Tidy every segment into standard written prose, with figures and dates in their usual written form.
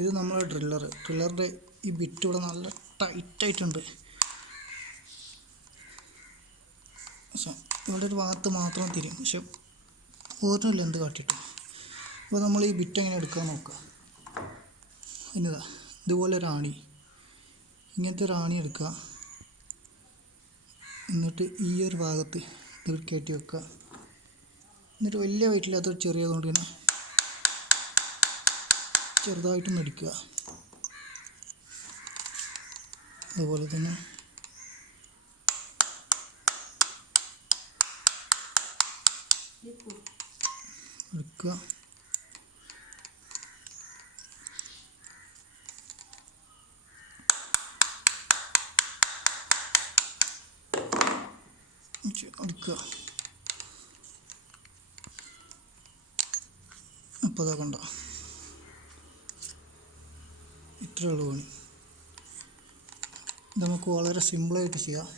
ഇത് നമ്മളെ ഡ്രില്ലറിൻ്റെ ഈ ബിറ്റ് ഇവിടെ നല്ല ടൈറ്റായിട്ടുണ്ട്. പക്ഷേ ഇവിടെ ഒരു ഭാഗത്ത് മാത്രം തിരിയും, പക്ഷെ ഓർമ്മയില്ല എന്ത് കാട്ടിയിട്ടു. അപ്പോൾ നമ്മൾ ഈ ബിറ്റ് എങ്ങനെ എടുക്കാൻ നോക്കുക. ഇനിതാ ഇതുപോലെ ഒരാണി, ഇങ്ങനത്തെ ഒരു ആണി എടുക്കുക. എന്നിട്ട് ഈ ഒരു ഭാഗത്ത് ഇത് കയറ്റി വെക്കുക. എന്നിട്ട് വലിയ വെയിറ്റില്ലാത്തൊരു ചെറിയതുകൊണ്ട് തന്നെ ചെറുതായിട്ടൊന്ന് അടിക്കുക. അതുപോലെ തന്നെ എടുക്കുക. എടുക്കുക. അപ്പോൾ അതാ കണ്ട, ഇത്രയേ ഉള്ളൂ പണി. നമുക്ക് വളരെ സിമ്പിളായിട്ട് ചെയ്യാം.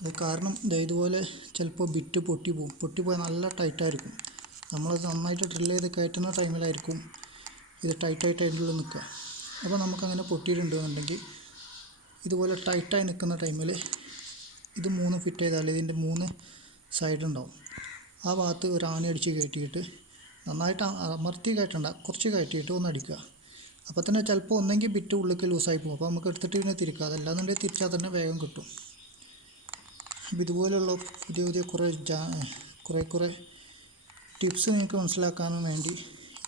അത് കാരണം ഇതുപോലെ ചിലപ്പോൾ ബിറ്റ് പൊട്ടിപ്പോയാൽ നല്ല ടൈറ്റായിരിക്കും. നമ്മളത് നന്നായിട്ട് ഡ്രിൽ ചെയ്ത് കയറ്റുന്ന ടൈമിലായിരിക്കും ഇത് ടൈറ്റായിട്ട് അതിൻ്റെ ഉള്ളിൽ നിൽക്കുക. അപ്പോൾ നമുക്കങ്ങനെ പൊട്ടിയിട്ടുണ്ടെന്നുണ്ടെങ്കിൽ ഇതുപോലെ ടൈറ്റായി നിൽക്കുന്ന ടൈമിൽ ഇത് 3 ഫിറ്റ് ചെയ്താൽ ഇതിൻ്റെ 3 സൈഡ് ഉണ്ടാവും. ആ ഭാഗത്ത് ഒരു ആണി അടിച്ച് കയറ്റിയിട്ട് നന്നായിട്ട് അമർത്തി കയറ്റണ്ട, കുറച്ച് കയറ്റിയിട്ട് ഒന്ന് അടിക്കുക. അപ്പോൾ തന്നെ ചിലപ്പോൾ ഒന്നെങ്കിൽ ബിറ്റ് ഉള്ളിലേക്ക് ലൂസായി പോകും. അപ്പോൾ നമുക്ക് എടുത്തിട്ട് പിന്നെ തിരിക്കുക. അതല്ലാന്നുണ്ടെങ്കിൽ തിരിച്ചാൽ തന്നെ വേഗം കിട്ടും. അപ്പോൾ ഇതുപോലെയുള്ള പുതിയ കുറേ ടിപ്സ് നിങ്ങൾക്ക് മനസ്സിലാക്കാനും വേണ്ടി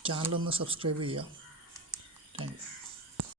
ചാനലൊന്ന് സബ്സ്ക്രൈബ് ചെയ്യുക. Thank you.